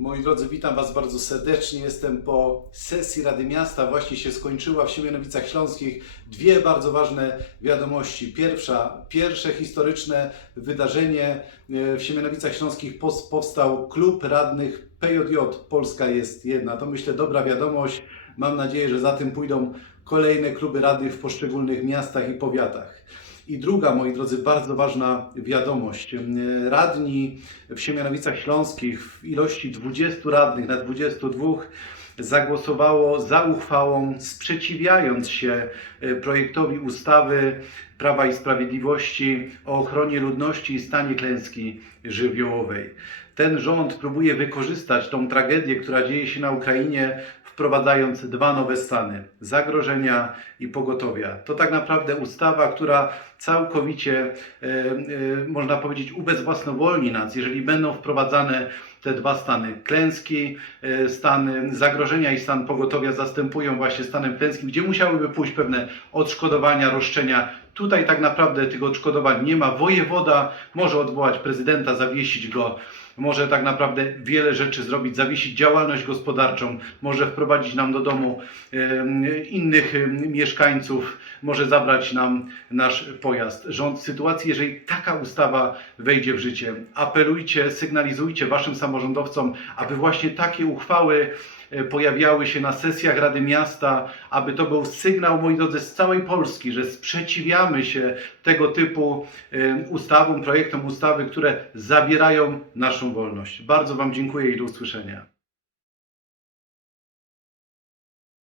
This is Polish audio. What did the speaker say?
Moi drodzy, witam Was bardzo serdecznie. Jestem po sesji Rady Miasta. Właśnie się skończyła w Siemianowicach Śląskich. Dwie bardzo ważne wiadomości. Pierwsza, pierwsze historyczne wydarzenie e, w Siemianowicach Śląskich powstał klub radnych PJJ. Polska jest jedna. To myślę dobra wiadomość. Mam nadzieję, że za tym pójdą kolejne kluby radnych w poszczególnych miastach i powiatach. I druga, moi drodzy, bardzo ważna wiadomość. Radni w Siemianowicach Śląskich w ilości 20 radnych na 22 zagłosowało za uchwałą, sprzeciwiając się e, projektowi ustawy Prawa i Sprawiedliwości o ochronie ludności i stanie klęski żywiołowej. Ten rząd próbuje wykorzystać tą tragedię, która dzieje się na Ukrainie, wprowadzając dwa nowe stany zagrożenia i pogotowia. To tak naprawdę ustawa, która całkowicie, e, e, można powiedzieć, ubezwłasnowolni nas, jeżeli będą wprowadzane te dwa stany klęski, e, stan zagrożenia i stan pogotowia zastępują właśnie stanem klęskim, gdzie musiałyby pójść pewne odszkodowania, roszczenia. Tutaj tak naprawdę tych odszkodowań nie ma. Wojewoda może odwołać prezydenta, zawiesić go, może tak naprawdę wiele rzeczy zrobić, zawiesić działalność gospodarczą, może wprowadzić nam do domu innych mieszkańców, może zabrać nam nasz pojazd. Rząd sytuacji, jeżeli taka ustawa wejdzie w życie, apelujcie, sygnalizujcie waszym samorządowcom, aby właśnie takie uchwały pojawiały się na sesjach Rady Miasta, aby to był sygnał, moi drodzy, z całej Polski, że sprzeciwiamy się tego typu e, ustawom, projektom ustawy, które zabierają naszą wolność. Bardzo Wam dziękuję i do usłyszenia.